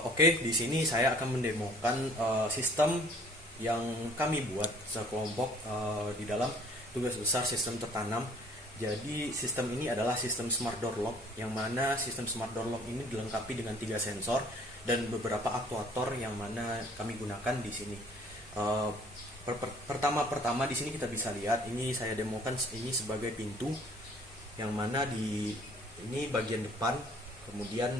Oke, di sini saya akan mendemokan sistem yang kami buat sekelompok di dalam tugas besar sistem tertanam. Jadi sistem ini adalah sistem smart door lock, yang mana sistem smart door lock ini dilengkapi dengan 3 sensor dan beberapa aktuator yang mana kami gunakan di sini. Eh, Pertama di sini kita bisa lihat, ini saya demokan ini sebagai pintu, yang mana di ini bagian depan. Kemudian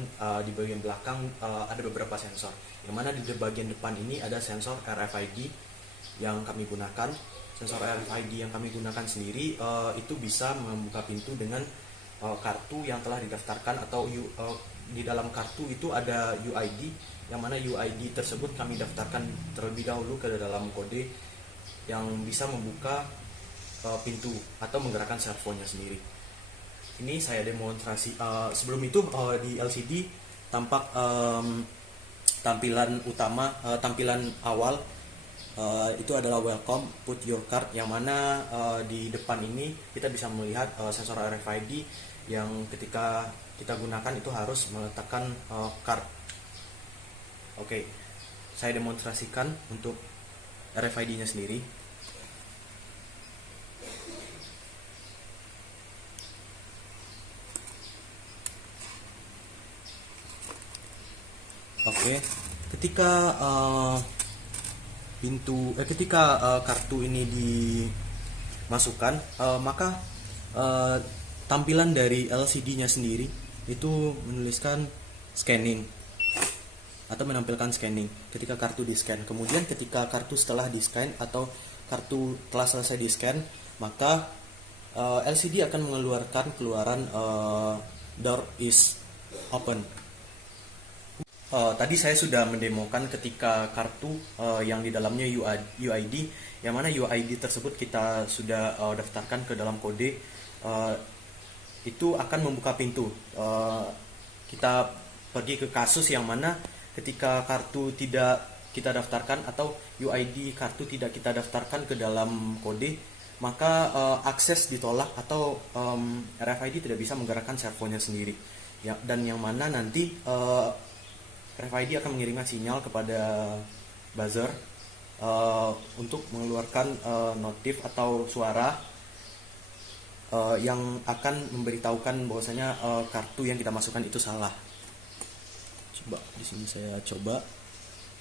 di bagian belakang ada beberapa sensor. Yang mana di bagian depan ini ada sensor RFID yang kami gunakan. Sensor RFID yang kami gunakan sendiri itu bisa membuka pintu dengan kartu yang telah didaftarkan, atau di dalam kartu itu ada UID, yang mana UID tersebut kami daftarkan terlebih dahulu ke dalam kode yang bisa membuka pintu atau menggerakkan servonya sendiri. Ini saya demonstrasi. Sebelum itu di LCD tampak tampilan utama, tampilan awal itu adalah welcome, put your card, yang mana di depan ini kita bisa melihat sensor RFID yang ketika kita gunakan itu harus meletakkan card. Oke, saya demonstrasikan untuk RFID-nya sendiri. Oke, ketika kartu ini dimasukkan, maka tampilan dari LCD-nya sendiri itu menuliskan scanning atau menampilkan scanning ketika kartu di-scan. Kemudian ketika kartu setelah di-scan atau kartu telah selesai di-scan, maka LCD akan mengeluarkan keluaran door is open. Tadi saya sudah mendemokan ketika kartu yang di dalamnya UID, yang mana UID tersebut kita sudah daftarkan ke dalam kode, itu akan membuka pintu. Kita pergi ke kasus yang mana ketika kartu tidak kita daftarkan atau UID kartu tidak kita daftarkan ke dalam kode, maka akses ditolak atau RFID tidak bisa menggerakkan servonya sendiri. Dan yang mana nanti RFID akan mengirimkan sinyal kepada buzzer untuk mengeluarkan notif atau suara yang akan memberitahukan bahwasanya kartu yang kita masukkan itu salah. Coba di sini saya coba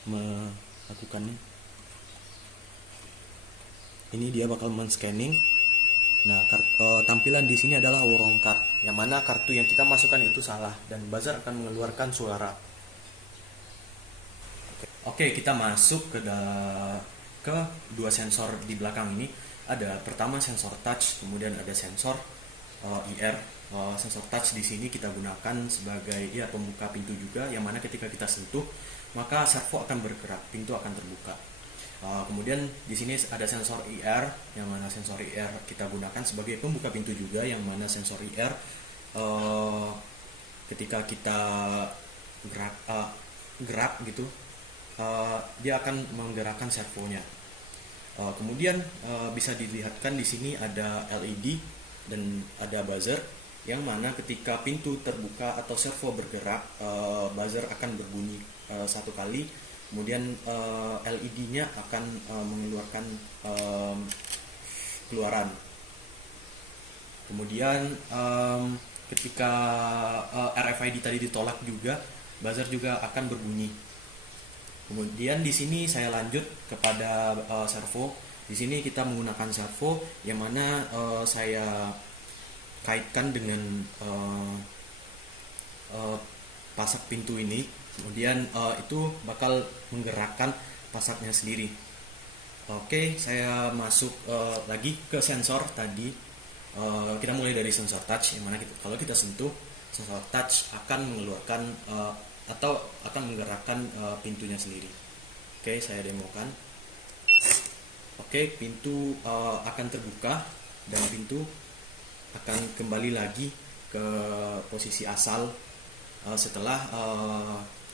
melakukannya. Ini dia bakal men-scanning. Nah, tampilan di sini adalah wrong card, yang mana kartu yang kita masukkan itu salah dan buzzer akan mengeluarkan suara. Oke, kita masuk ke dua sensor di belakang ini. Ada pertama sensor touch, kemudian ada sensor IR. Sensor touch di sini kita gunakan sebagai pembuka pintu juga, yang mana ketika kita sentuh maka servo akan bergerak, pintu akan terbuka. Kemudian di sini ada sensor IR, yang mana sensor IR kita gunakan sebagai pembuka pintu juga, yang mana sensor IR ketika kita gerak gitu, dia akan menggerakkan servonya. Kemudian bisa dilihatkan di sini ada LED dan ada buzzer, yang mana ketika pintu terbuka atau servo bergerak, buzzer akan berbunyi satu kali. Kemudian LED-nya akan mengeluarkan keluaran. Kemudian ketika RFID tadi ditolak juga, buzzer juga akan berbunyi. Kemudian di sini saya lanjut kepada servo. Di sini kita menggunakan servo, yang mana saya kaitkan dengan pasak pintu ini. Kemudian itu bakal menggerakkan pasaknya sendiri. Oke, saya masuk lagi ke sensor tadi. Kita mulai dari sensor touch, yang mana kalau kita sentuh, sensor touch akan mengeluarkan atau akan menggerakkan pintunya sendiri. Oke, saya demokan. Oke, pintu akan terbuka dan pintu akan kembali lagi ke posisi asal setelah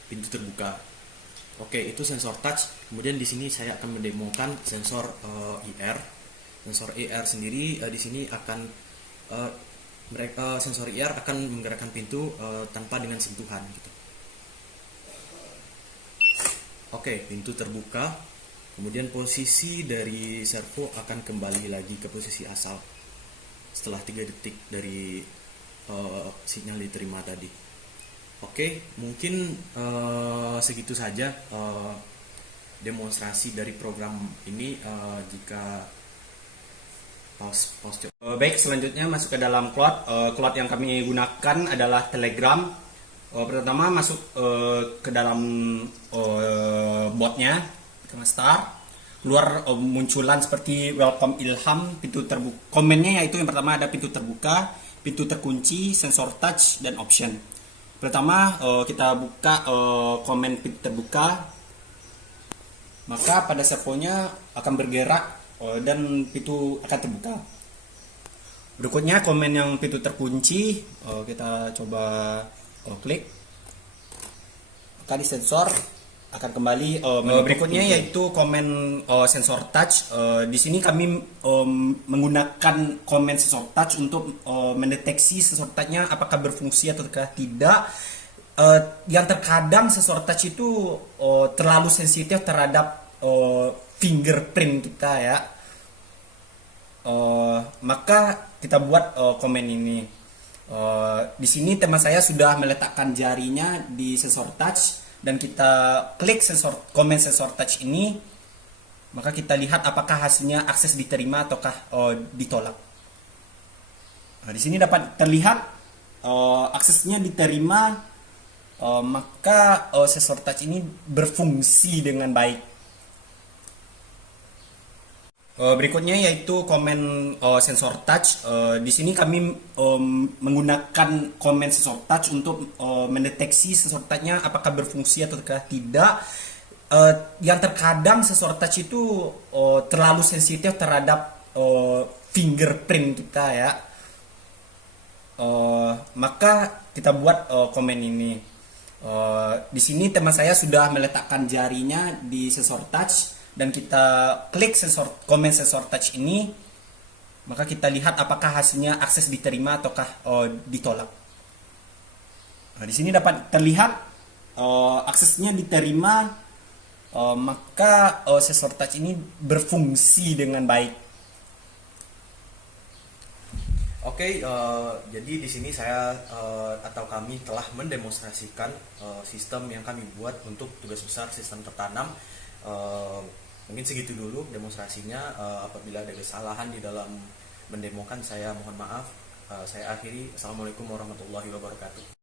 pintu terbuka. Oke, itu sensor touch. Kemudian di sini saya akan mendemokan sensor IR. Sensor IR sendiri di sini akan sensor IR akan menggerakkan pintu tanpa dengan sentuhan gitu. Oke, pintu terbuka. Kemudian posisi dari servo akan kembali lagi ke posisi asal setelah 3 detik dari sinyal diterima tadi. Oke, mungkin segitu saja demonstrasi dari program ini. Jika pause. Baik, selanjutnya masuk ke dalam cloud. Cloud yang kami gunakan adalah Telegram. Pertama masuk ke dalam botnya, kita start. Keluar munculan seperti welcome Ilham, pintu terbuka. Komennya yaitu yang pertama ada pintu terbuka, pintu terkunci, sensor touch, dan option. Pertama kita buka komen pintu terbuka, maka pada servonya akan bergerak dan pintu akan terbuka. Berikutnya komen yang pintu terkunci, kita coba klik, maka di sensor akan kembali. Berikutnya yaitu komen sensor touch. Di sini kami menggunakan komen sensor touch untuk mendeteksi sensor touchnya apakah berfungsi atau tidak. Yang terkadang sensor touch itu terlalu sensitif terhadap fingerprint kita ya. Maka kita buat komen ini. Di sini teman saya sudah meletakkan jarinya di sensor touch dan kita klik komen sensor touch ini, maka kita lihat apakah hasilnya akses diterima ataukah ditolak. Nah, di sini dapat terlihat aksesnya diterima, maka sensor touch ini berfungsi dengan baik. Berikutnya yaitu komen sensor touch. Di sini kami menggunakan komen sensor touch untuk mendeteksi sensor touchnya apakah berfungsi atau tidak. Yang terkadang sensor touch itu terlalu sensitif terhadap fingerprint kita ya. Maka kita buat komen ini. Di sini teman saya sudah meletakkan jarinya di sensor touch dan kita klik komen sensor touch ini, maka kita lihat apakah hasilnya akses diterima ataukah ditolak. Nah, di sini dapat terlihat aksesnya diterima, maka sensor touch ini berfungsi dengan baik. Oke, jadi di sini saya atau kami telah mendemonstrasikan sistem yang kami buat untuk tugas besar sistem tertanam. Mungkin segitu dulu demonstrasinya. Apabila ada kesalahan di dalam mendemokan, saya mohon maaf. Saya akhiri. Assalamualaikum warahmatullahi wabarakatuh.